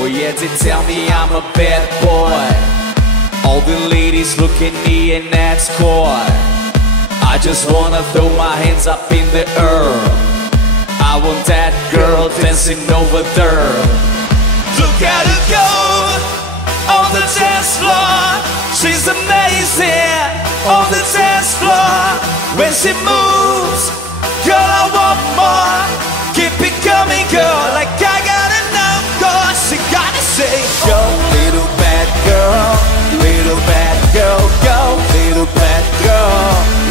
Oh yeah, they tell me I'm a bad boy. All the ladies look at me and that's coy. I just wanna throw my hands up in the air. I want that girl dancing over there. Look at her go on the dance floor. She's amazing on the dance floor. When she moves, girl, I want more. Keep it coming, girl, like I got enough. Cause she gotta say, go, little bad girl, little bad girl, go, little bad girl,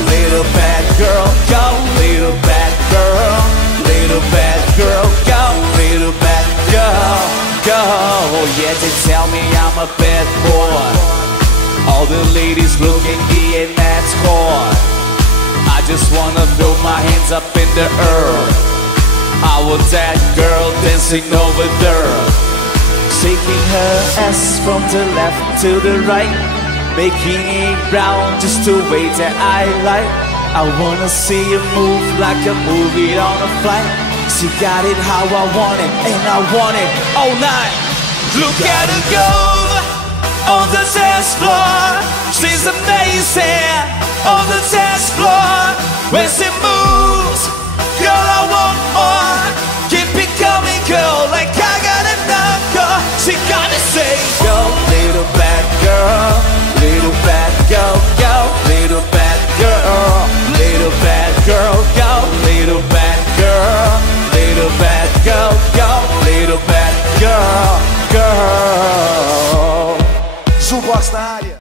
little bad girl, go, little bad girl, little bad girl, go, little bad girl, go. Oh yeah, they tell me I'm a bad boy. All the ladies look at me and that's coy. I just wanna throw my hands up in the air. I want that girl dancing over there, shaking her ass from the left to the right, making it round just the way that I like. I wanna see you move like a movie on a flight. She got it how I want it, and I want it all night. Look at her go on the dance floor. She's amazing on the dance floor. When she moves,